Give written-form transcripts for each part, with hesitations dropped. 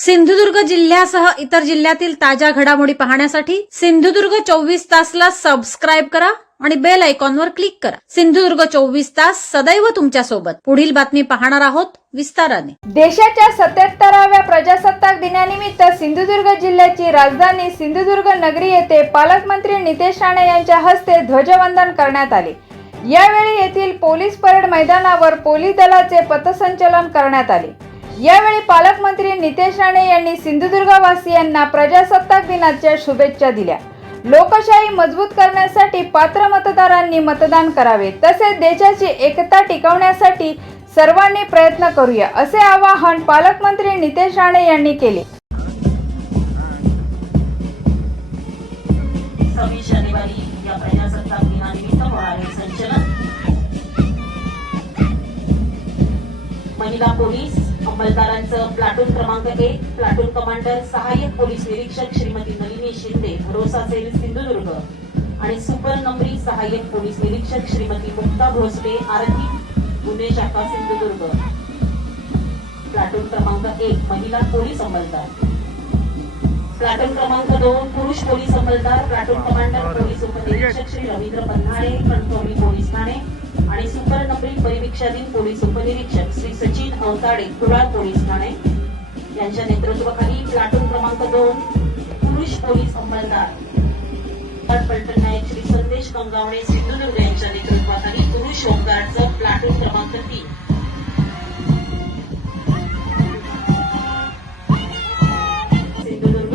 सिंधुदुर्ग जिल्ह्यासह इतर जिल्ह्यातील ताज्या घडामोडी पाहण्यासाठी सिंधुदुर्ग 24 तासला सबस्क्राईब करा आणि बेल आयकॉनवर क्लिक करा। सिंधुदुर्ग 24 तास सदैव तुमच्या सोबत। पुढील बातमी पाहणार आहोत विस्ताराने। देशाच्या 77व्या प्रजासत्ताक दिनानिमित्त सिंधुदुर्ग जिल्ह्याची राजधानी सिंधुदुर्ग नगरी येथे पालकमंत्री नितेश राणे यांच्या हस्ते ध्वजवंदन करण्यात आले। यावेळी येथील पोलीस परेड मैदानावर पोलीस दलाचे पथसंचलन करण्यात आले। यावेळी पालकमंत्री नितेश राणे यांनी सिंधुदुर्गवासियांना प्रजासत्ताक दिनाच्या शुभेच्छा दिल्या। लोकशाही मजबूत करण्यासाठी पात्र मतदारांनी मतदान करावे, तसेच देशाची एकता टिकवण्यासाठी सर्वांनी प्रयत्न करूया, असे आवाहन पालकमंत्री नितेश राणे यांनी केले। 26 जानेवारी या प्रजासत्ताक दिनानिमित्त होणारे संचलन महिला पोलीस अंमलदारांचं प्लाटून क्रमांक 1 प्लाटून कमांडर सहाय्यक पोलीस निरीक्षक श्रीमती नलिनी शिंदे भरोसा सेल सिंधुदुर्ग आणि सुपर नंबरी सहाय्यक पोलीस निरीक्षक श्रीमती मुक्ता भोसले आरती गुन्हे शाखा सिंधुदुर्ग। प्लाटून क्रमांक 1 महिला पोलीस अंमलदार, प्लाटून क्रमांक 2 पुरुष पोलीस अंमलदार प्लाटून कमांडर पोलीस उपनिरीक्षक श्री रवींद्र पन्हाळे कणकवली पोलीस ठाणे आणि सुपर नंबरी परिवीक्षाधीन पोलीस उपनिरीक्षक श्री सचिन अवताडे कुडाळ पोलीस ठाणे यांच्या नेतृत्वाखाली प्लाटून क्रमांक 2 पुरुष पोलीस अंमलदार पलटण नायक श्री संदेश कंगावणे सिंधुदुर्ग यांच्या नेतृत्वाखाली पुरुष होमगार्डचं प्लाटून क्रमांक 3 सिंधुदुर्ग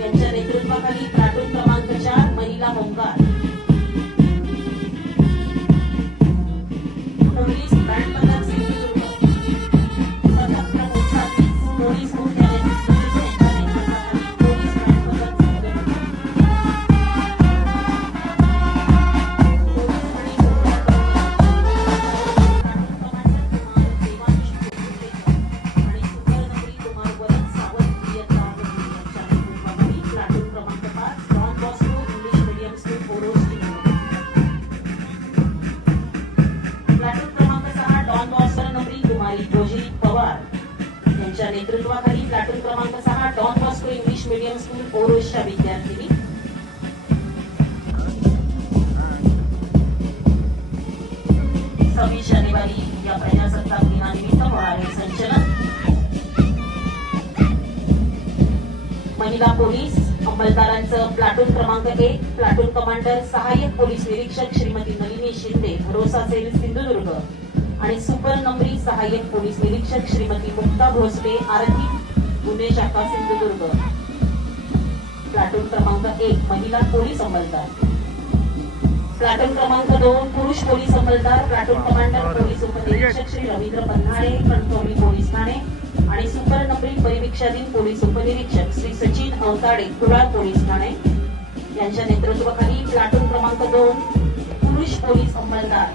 यांच्या नेतृत्वाखाली प्लाटून क्रमांक 4 महिला होमगार्ड पोलीस बँड पथक सिंधुदुर्ग पथक प्रमुख साथी पोलीस मुख्यालय सिंधुदुर्ग यांच्या नेतृत्वाखाली पोलीस बँड पथक नेतृत्वाखाली प्लाटून क्रमांक 6 Don Bosco English medium school ओरोसच्या विद्यार्थिनी। 26 जानेवारी या प्रजासत्ताक दिनानिमित्त होणारे संचलन महिला पोलीस अंमलदारांचं प्लाटून क्रमांक 1 प्लाटून कमांडर सहाय्यक पोलीस निरीक्षक श्रीमती नलिनी शिंदे भरोसा सेल सिंधुदुर्ग आणि सुपर नंबरी सहाय्यक पोलीस निरीक्षक श्रीमती मुक्ता भोसले आरती गुन्हे शाखा सिंधुदुर्ग। प्लाटून क्रमांक 1 महिला पोलीस अंमलदार, प्लाटून क्रमांक 2 पुरुष पोलीस अंमलदार प्लाटून कमांडर पोलीस उपनिरीक्षक श्री रवींद्र पन्हाळे कणकवली पोलीस ठाणे आणि सुपर नंबरी परिवीक्षाधीन पोलीस उपनिरीक्षक श्री सचिन अवताडे कुडाळ पोलीस ठाणे यांच्या नेतृत्वाखाली प्लाटून क्रमांक 2 पुरुष पोलीस अंमलदार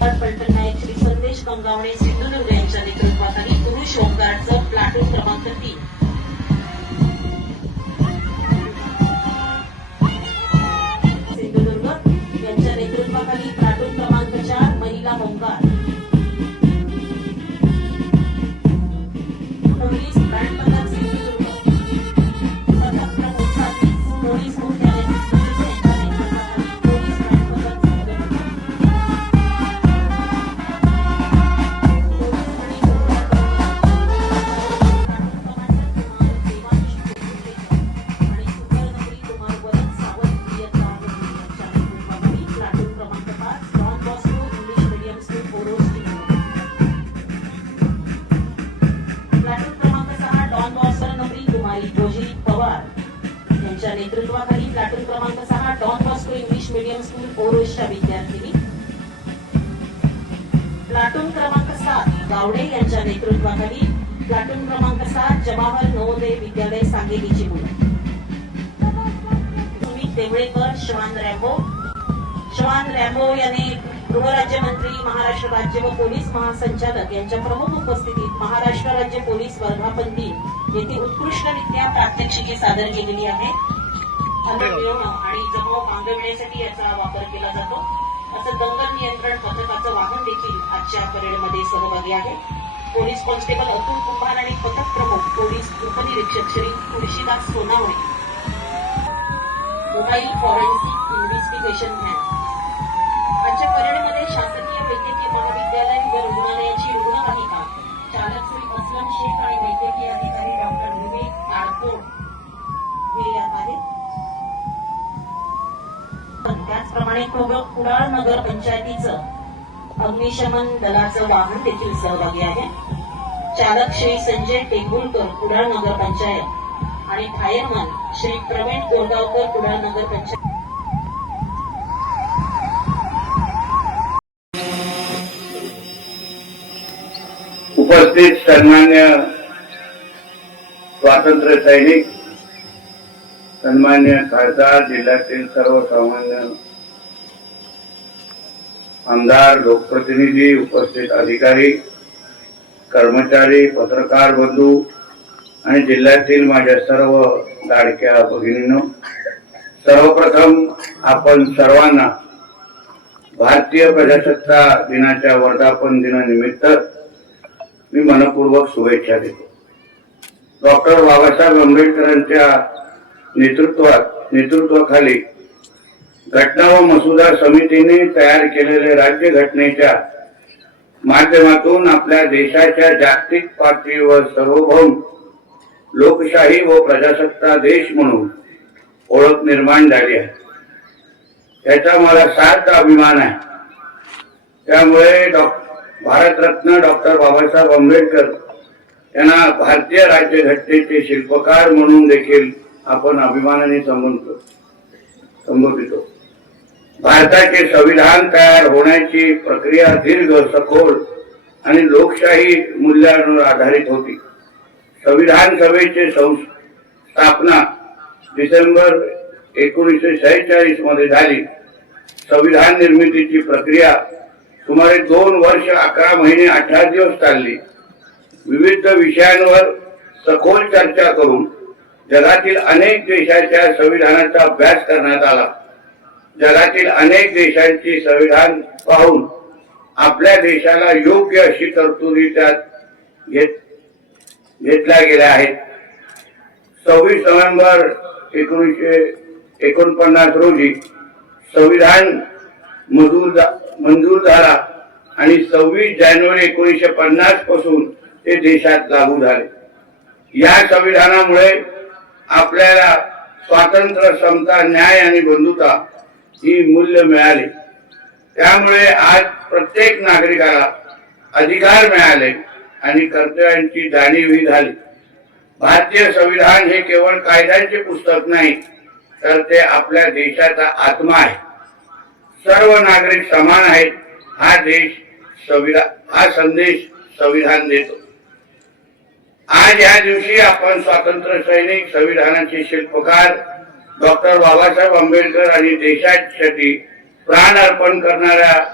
पलटण नायक श्री संदेश कंगावणे सिंधुदुर्ग यांच्या नेतृत्वाखाली पुरुष होमगार्डचं प्लाटून क्रमांक 3 सिंधुदुर्ग यांच्या नेतृत्वाखाली प्लाटून क्रमांक 4 महिला होमगार्ड पोलीस बँड पथक सिंधुदुर्ग पथक प्रमुख साथी पोलीस मुख्यालय सिंधुदुर्ग यांच्या नेतृत्वाखाली पोलीस बँड पथक नेतृत्वाखाली प्लाटून क्रमांक 6 Don Bosco English medium school ओरोसच्या विद्यार्थिनी। प्लाटून क्रमांक 7 गावडे यांच्या नेतृत्वाखाली प्लाटून क्रमांक 7 जवाहर नवोदय विद्यालय सांगलीची मुलं। सुमित देवळेकर श्वान रॅम्बो यांनी गृहराज्यमंत्री महाराष्ट्र राज्य व पोलीस महासंचालक यांच्या प्रमुख उपस्थितीत महाराष्ट्र राज्य पोलीस वर्धापन दिन येथे उत्कृष्टरित्या प्रात्यक्षिके सादर केलेली आहेत। आणि जमाव मागविण्यासाठी याचा वापर केला जातो। असं दंगल नियंत्रण पथकाचं वाहन देखील आजच्या परेडमध्ये सहभागी आहे। पोलीस कॉन्स्टेबल अतुल कुंभार आणि पथक प्रमुख पोलीस उपनिरीक्षक Shri Tulshidas Sonawane, mobile forensic investigation van. आजच्या परेडमध्ये शासकीय वैद्यकीय महाविद्यालय व रुग्णालयाची रुग्णवाहिका चालक श्री असलम शेख आणि वैद्यकीय अधिकारी डॉक्टर विवेक यारपोड हे यात आहेत. त्याचप्रमाणे कुडाळ नगर पंचायतीचं अग्निशमन दलाचं वाहन देखील सहभागी आहे. चालक श्री संजय टेंभुलकर कुडाळ नगर पंचायत आणि फायरमन श्री प्रवीण कोरगावकर कुडाळ नगर पंचायत. उपस्थित सन्मान्य स्वातंत्र्य सैनिक, सन्मान्य खासदार, जिल्ह्यातील सर्वसामान्य आमदार, लोकप्रतिनिधी, उपस्थित अधिकारी, कर्मचारी, पत्रकार बंधू आणि जिल्ह्यातील माझ्या सर्व लाडक्या भगिनींनो, सर्वप्रथम आपण सर्वांना भारतीय प्रजासत्ताक दिनाच्या वर्धापन दिनानिमित्त मी मनपूर्वक शुभेच्छा देतो. डॉक्टर बाबासाहेब आंबेडकरांच्या नेतृत्वाखाली घटना व मसुदा समितीने तयार केलेले राज्यघटनेच्या माध्यमातून आपल्या देशाच्या जागतिक पातळीवर सार्वभौम लोकशाही व प्रजासत्ताक देश म्हणून ओळख निर्माण झाली आहे. त्याचा मला सार्थ अभिमान आहे. त्यामुळे भारतरत्न डॉक्टर बाबासाहेब आंबेडकर यांना भारतीय राज्यघटनेचे शिल्पकार म्हणून देखील आपण अभिमानाने संबोधितो. भारताचे संविधान तयार होण्याची प्रक्रिया दीर्घ, सखोल आणि लोकशाही मूल्यांवर आधारित होती. संविधान सभेची स्थापना डिसेंबर 1946 मध्ये झाली. संविधान निर्मितीची प्रक्रिया सुमारे 2 वर्ष 11 महिने 18 दिवस चालली. विविध विषयांवर सखोल चर्चा करून जगातील अनेक देशाच्या संविधानाचा अभ्यास करण्यात आला. जगातील अनेक देशांची संविधान पाहून आपल्या देशाला योग्य अशी तरतुदी त्यात घेतल्या गेल्या आहेत. 26 नोव्हेंबर 1949 रोजी संविधान मंजूर झाला आणि 26 जानेवारी 1950 पासून ते देशात लागू झाले. या संविधानामुळे आपल्याला स्वातंत्र्य, समता, न्याय आणि बंधुता ही मूल्य मिळाली. त्यामुळे आज प्रत्येक नागरिकाला अधिकार मिळाले आणि कर्तव्यांची जाणीवही झाली. भारतीय संविधान हे केवळ कायद्यांचे पुस्तक नाही, तर ते आपल्या देशाचा आत्मा आहे. सर्व नागरिक समान आहेत हा संदेश संविधान देतो. आज या दिवशी आपण स्वातंत्र्य सैनिक, संविधानाचे शिल्पकार डॉक्टर बाबासाहेब आंबेडकर आणि देशासाठी प्राण अर्पण करणाऱ्या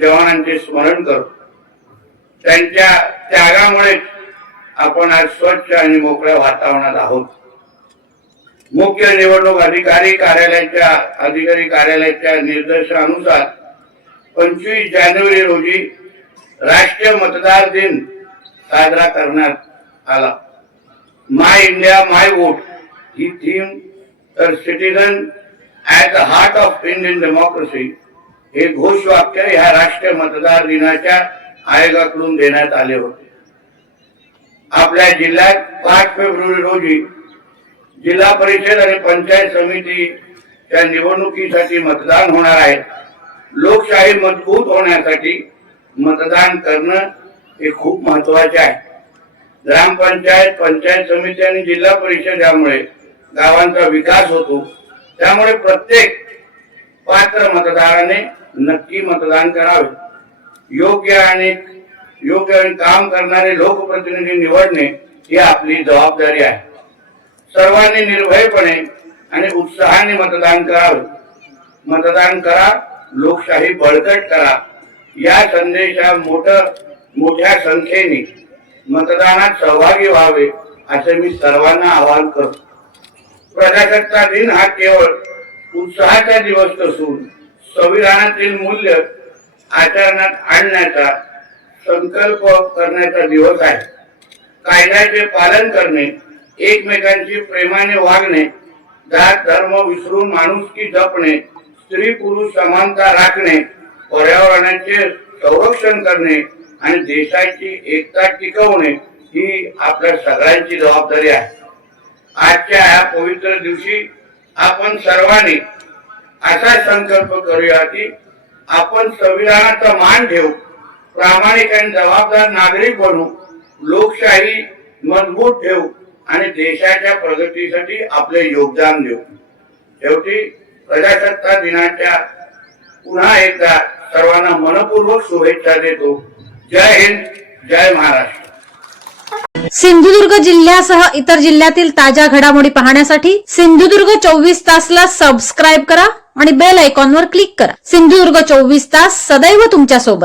जवानांचे स्मरण करतो. त्यांच्या त्यागामुळे आपण आज स्वच्छ आणि मोकळ्या वातावरणात आहोत. मुख्य निवडणूक अधिकारी कार्यालयाच्या निर्देशानुसार 25 जानेवारी रोजी राष्ट्रीय मतदार दिन साजरा करण्यात आला. माय इंडिया माय वोट ही थीम, तर citizen at the heart of Indian democracy हे घोषवाक्य ह्या राष्ट्रीय मतदार दिनाच्या आयोगाकडून देण्यात आले होते. आपल्या जिल्ह्यात 5 फेब्रुवारी रोजी जिल्हा परिषद आणि पंचायत समितीच्या निवडणुकीसाठी मतदान होणार आहे. लोकशाही मजबूत होण्यासाठी मतदान करणं हे खूप महत्वाचे आहे. ग्रामपंचायत, पंचायत समिती आणि जिल्हा परिषद यामुळे गावांचा विकास होतो. त्यामुळे प्रत्येक पात्र मतदाराने नक्की मतदान करावे. योग्य आणि काम करणारे लोकप्रतिनिधी निवडणे ही आपली जबाबदारी आहे. सर्वांनी निर्भयपणे आणि उत्साहाने मतदान करावे. मतदान करा, लोकशाही बळकट करा या संदेशा मोठ्या संख्येने मतदानात सहभागी व्हावे असे मी सर्वांना आवाहन करतो. प्रजासत्ताक दिन हा केवळ उत्साहाचा दिवस नसून संविधानातील मूल्य आचरणात आणण्याचा, संकल्प करण्याचा दिवस आहे. कायद्याचे पालन करणे, एकमेकांशी प्रेमाने वागणे, जात धर्म विसरून माणुसकी जपणे, स्त्री पुरुष समानता राखणे, पर्यावरणाचे संरक्षण करणे आणि देशाची एकता टिकवणे ही आपल्या सगळ्यांची जबाबदारी आहे. आजच्या या पवित्र दिवशी आपण सर्वांनी असा संकल्प करूया की आपण संविधानाचा मान ठेवू, प्रामाणिक आणि जबाबदार नागरिक बनू, लोकशाही मजबूत ठेवू आणि देशाच्या प्रगतीसाठी आपले योगदान देऊ. शेवटी प्रजासत्ताक दिनाच्या पुन्हा एकदा सर्वांना मनपूर्वक शुभेच्छा देतो. जय हिंद, जय महाराष्ट्र. सिंधुदुर्ग जिल्ह्यासह इतर जिल्ह्यातील ताज्या घडामोडी पाहण्यासाठी सिंधुदुर्ग 24 तासला सबस्क्राईब करा आणि बेल आयकॉनवर क्लिक करा. सिंधुदुर्ग 24 तास सदैव तुमच्या सोबत.